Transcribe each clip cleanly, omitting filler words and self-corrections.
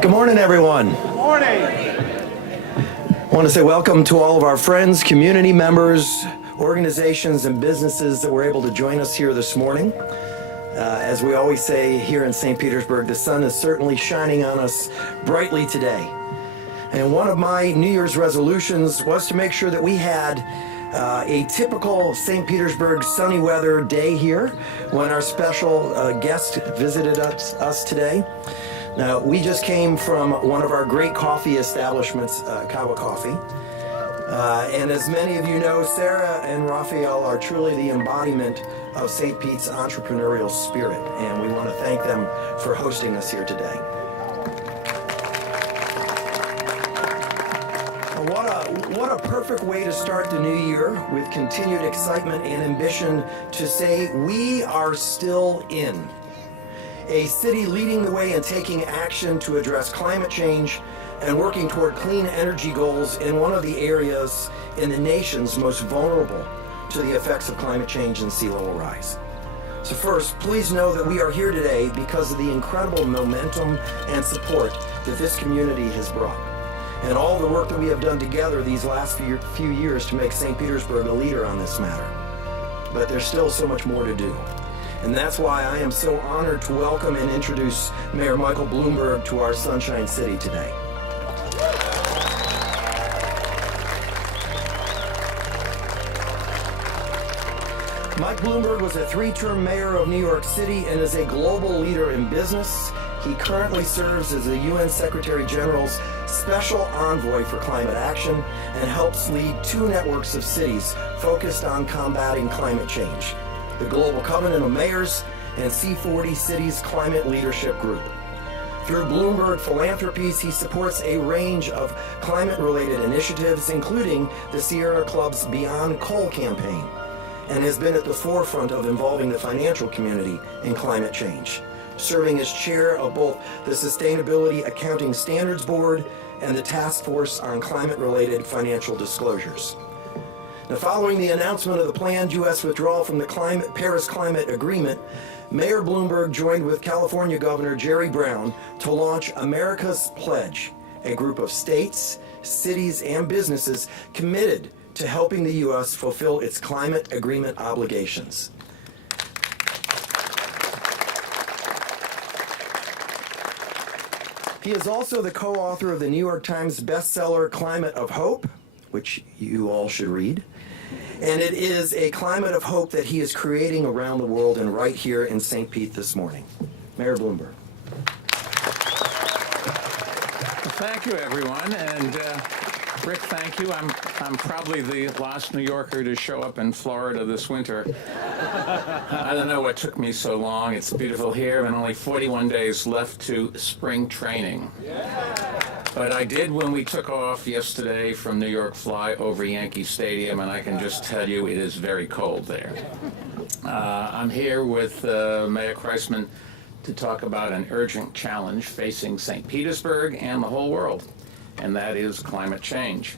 Good morning, everyone. Good morning. I want to say welcome to all of our friends, community members, organizations, and businesses that were able to join us here this morning. As we always say here in St. Petersburg, the sun is certainly shining on us brightly today. And one of my New Year's resolutions was to make sure that we had a typical St. Petersburg sunny weather day here when our special guest visited us today. Now, we just came from one of our great coffee establishments, Kawa Coffee. And as many of you know, Sarah and Raphael are truly the embodiment of St. Pete's entrepreneurial spirit, and we want to thank them for hosting us here today. What a perfect way to start the new year with continued excitement and ambition to say we are still in. A city leading the way and taking action to address climate change and working toward clean energy goals in one of the areas in the nation's most vulnerable to the effects of climate change and sea level rise. So first, please know that we are here today because of the incredible momentum and support that this community has brought, and all the work that we have done together these last few years to make St. Petersburg a leader on this matter. But there's still so much more to do. And that's why I am so honored to welcome and introduce Mayor Michael Bloomberg to our Sunshine City today. Mike Bloomberg was a three-term mayor of New York City and is a global leader in business. He currently serves as the UN Secretary General's Special Envoy for Climate Action and helps lead two networks of cities focused on combating climate change: the Global Covenant of Mayors and C40 Cities Climate Leadership Group. Through Bloomberg Philanthropies, he supports a range of climate-related initiatives, including the Sierra Club's Beyond Coal campaign, and has been at the forefront of involving the financial community in climate change, serving as chair of both the Sustainability Accounting Standards Board and the Task Force on Climate-Related Financial Disclosures. Now, following the announcement of the planned U.S. withdrawal from the Paris Climate Agreement, Mayor Bloomberg joined with California Governor Jerry Brown to launch America's Pledge, a group of states, cities, and businesses committed to helping the U.S. fulfill its climate agreement obligations. He is also the co-author of the New York Times bestseller Climate of Hope, which you all should read. And it is a climate of hope that he is creating around the world and right here in St. Pete this morning. Mayor Bloomberg. Well, thank you, everyone. And Rick, thank you. I'm probably the last New Yorker to show up in Florida this winter. I don't know what took me so long. It's beautiful here, and only 41 days left to spring training. But I did, when we took off yesterday from New York, fly over Yankee Stadium, and I can just tell you it is very cold there. I'm here with Mayor Kreisman to talk about an urgent challenge facing St. Petersburg and the whole world, and that is climate change.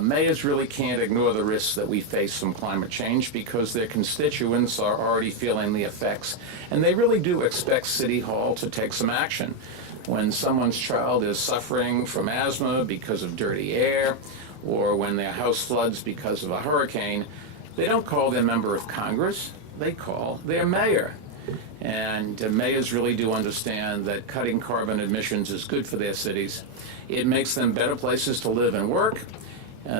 Mayors really can't ignore the risks that we face from climate change because their constituents are already feeling the effects, and they really do expect City Hall to take some action. When someone's child is suffering from asthma because of dirty air, or when their house floods because of a hurricane, they don't call their member of Congress, they call their mayor. And mayors really do understand that cutting carbon emissions is good for their cities. It makes them better places to live and work.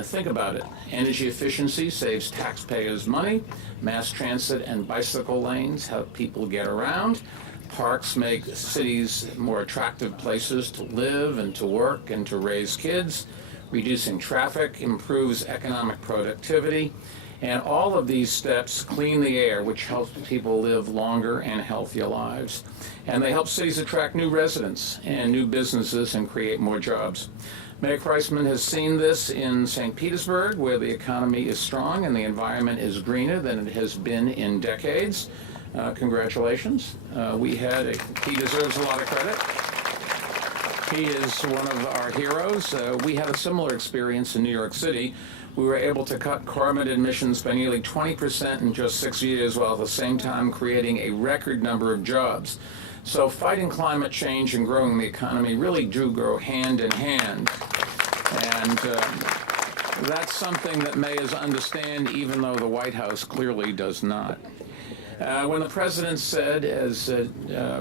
Think about it. Energy efficiency saves taxpayers money. Mass transit and bicycle lanes help people get around. Parks make cities more attractive places to live and to work and to raise kids. Reducing traffic improves economic productivity. And all of these steps clean the air, which helps people live longer and healthier lives. And they help cities attract new residents and new businesses and create more jobs. Mayor Kreisman has seen this in St. Petersburg, where the economy is strong and the environment is greener than it has been in decades. Congratulations. He deserves a lot of credit. He is one of our heroes. We had a similar experience in New York City. We were able to cut carbon emissions by nearly 20% in just 6 years, while at the same time creating a record number of jobs. So fighting climate change and growing the economy really do go hand in hand. And that's something that mayors understand, even though the White House clearly does not. When the president said, as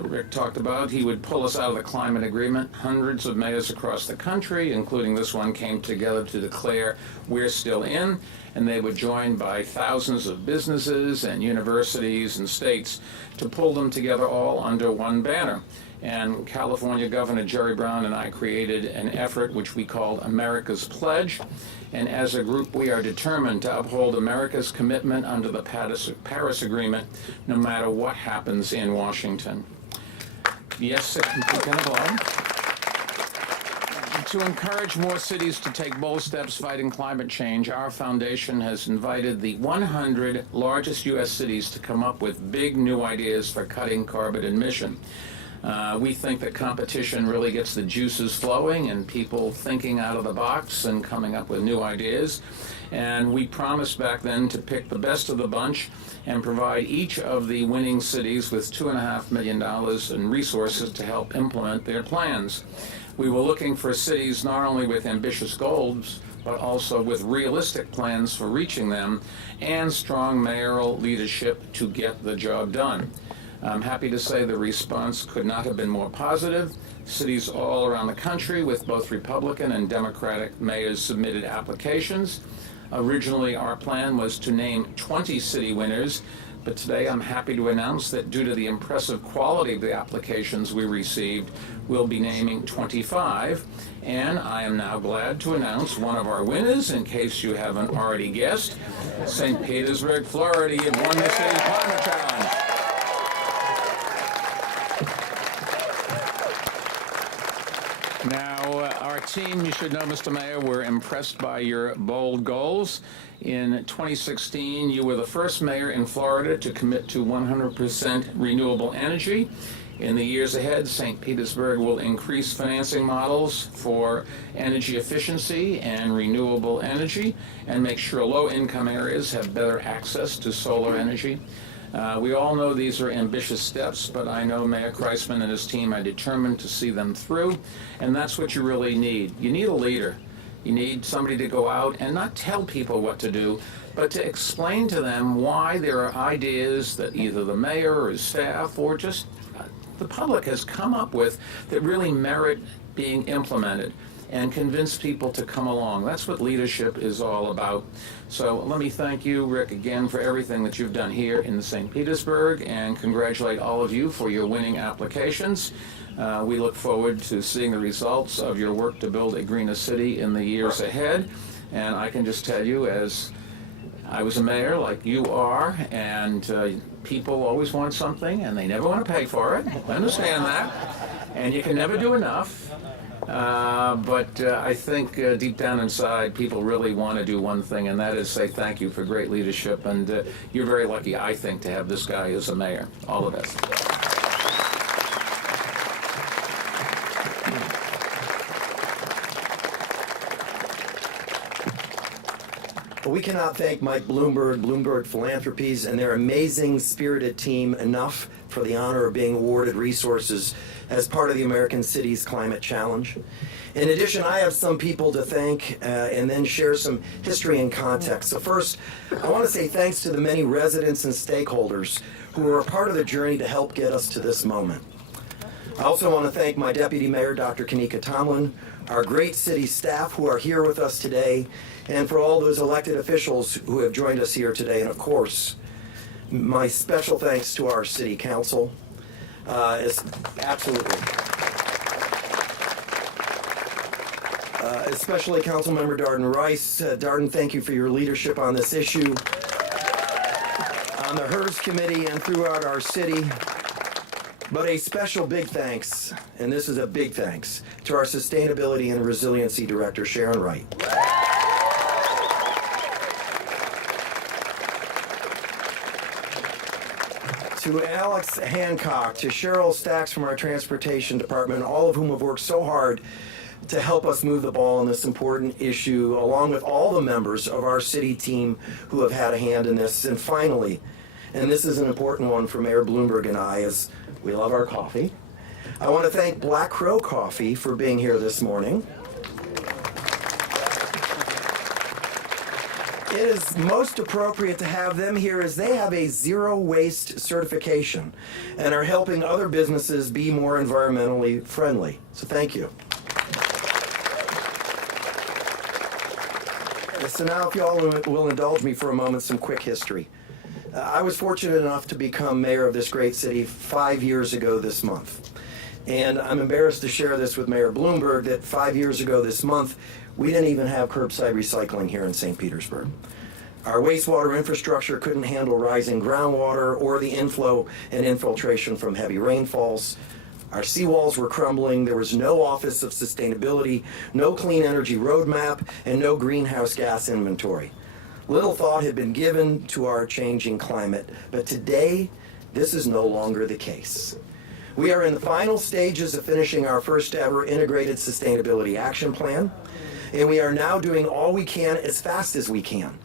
Rick talked about, he would pull us out of the climate agreement, hundreds of mayors across the country, including this one, came together to declare we're still in, and they were joined by thousands of businesses and universities and states to pull them together all under one banner. And California Governor Jerry Brown and I created an effort which we called America's Pledge. And as a group, we are determined to uphold America's commitment under the Paris Agreement, no matter what happens in Washington. Yes, it can evolve. To encourage more cities to take bold steps fighting climate change, our foundation has invited the 100 largest U.S. cities to come up with big new ideas for cutting carbon emission. We think that competition really gets the juices flowing and people thinking out of the box and coming up with new ideas. And we promised back then to pick the best of the bunch and provide each of the winning cities with $2.5 million in resources to help implement their plans. We were looking for cities not only with ambitious goals, but also with realistic plans for reaching them and strong mayoral leadership to get the job done. I'm happy to say the response could not have been more positive. Cities all around the country with both Republican and Democratic mayors submitted applications. Originally, our plan was to name 20 city winners, but today I'm happy to announce that due to the impressive quality of the applications we received, we'll be naming 25. And I am now glad to announce one of our winners, in case you haven't already guessed. St. Petersburg, Florida, you've won the City Climate Challenge. Now, our team, you should know, Mr. Mayor, we're impressed by your bold goals. In 2016, you were the first mayor in Florida to commit to 100% renewable energy. In the years ahead, St. Petersburg will increase financing models for energy efficiency and renewable energy and make sure low-income areas have better access to solar energy. We all know these are ambitious steps, but I know Mayor Kreisman and his team are determined to see them through, and that's what you really need. You need a leader. You need somebody to go out and not tell people what to do, but to explain to them why there are ideas that either the mayor or his staff or just the public has come up with that really merit being implemented, and convince people to come along. That's what leadership is all about. So let me thank you, Rick, again for everything that you've done here in St. Petersburg, and congratulate all of you for your winning applications. We look forward to seeing the results of your work to build a greener city in the years ahead. And I can just tell you, as I was a mayor like you are, and people always want something and they never want to pay for it. I understand that. And you can never do enough. But I think deep down inside, people really want to do one thing, and that is say thank you for great leadership. And you're very lucky, I think, to have this guy as a mayor. All the best. We cannot thank Mike Bloomberg, Bloomberg Philanthropies, and their amazing, spirited team enough for the honor of being awarded resources as part of the American Cities Climate Challenge. In addition, I have some people to thank and then share some history and context. So first, I want to say thanks to the many residents and stakeholders who were a part of the journey to help get us to this moment. I also want to thank my Deputy Mayor, Dr. Kanika Tomlin, our great city staff who are here with us today, and for all those elected officials who have joined us here today, and of course, my special thanks to our city council. Absolutely. Especially Councilmember Darden Rice. Darden, thank you for your leadership on this issue, on the HERS committee and throughout our city. But a special big thanks, and this is a big thanks, to our Sustainability and Resiliency Director, Sharon Wright. To Alex Hancock, to Cheryl Stacks from our Transportation Department, all of whom have worked so hard to help us move the ball on this important issue, along with all the members of our city team who have had a hand in this. And finally, and this is an important one for Mayor Bloomberg and I, as we love our coffee. I want to thank Black Crow Coffee for being here this morning. It is most appropriate to have them here as they have a zero waste certification and are helping other businesses be more environmentally friendly. So thank you. So now, if you all will indulge me for a moment, some quick history. I was fortunate enough to become mayor of this great city 5 years ago this month. And I'm embarrassed to share this with Mayor Bloomberg that 5 years ago this month, we didn't even have curbside recycling here in St. Petersburg. Our wastewater infrastructure couldn't handle rising groundwater or the inflow and infiltration from heavy rainfalls. Our seawalls were crumbling. There was no Office of Sustainability, no clean energy roadmap, and no greenhouse gas inventory. Little thought had been given to our changing climate, but today, this is no longer the case. We are in the final stages of finishing our first ever integrated sustainability action plan, and we are now doing all we can as fast as we can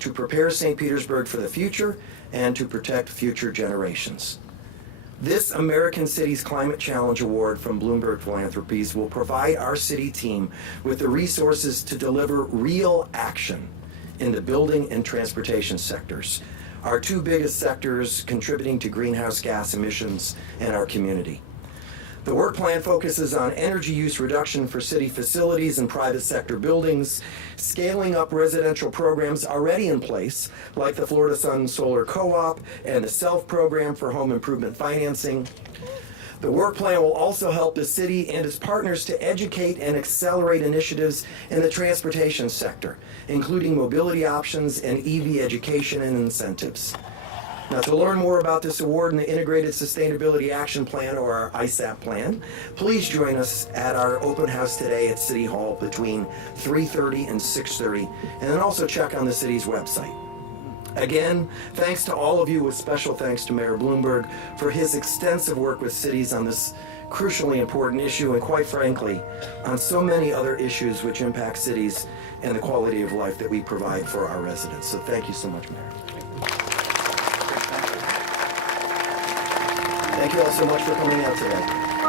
to prepare St. Petersburg for the future and to protect future generations. This American Cities Climate Challenge Award from Bloomberg Philanthropies will provide our city team with the resources to deliver real action in the building and transportation sectors, our two biggest sectors contributing to greenhouse gas emissions in our community. The work plan focuses on energy use reduction for city facilities and private sector buildings, scaling up residential programs already in place, like the Florida Sun Solar Co-op and the SELF program for home improvement financing. The work plan will also help the city and its partners to educate and accelerate initiatives in the transportation sector, including mobility options and EV education and incentives. Now, to learn more about this award and the Integrated Sustainability Action Plan, or our ISAP plan, please join us at our open house today at City Hall between 3:30 and 6:30, and then also check on the city's website. Again, thanks to all of you, with special thanks to Mayor Bloomberg for his extensive work with cities on this crucially important issue, and quite frankly, on so many other issues which impact cities and the quality of life that we provide for our residents. So thank you so much, Mayor. Thank you all so much for coming out today.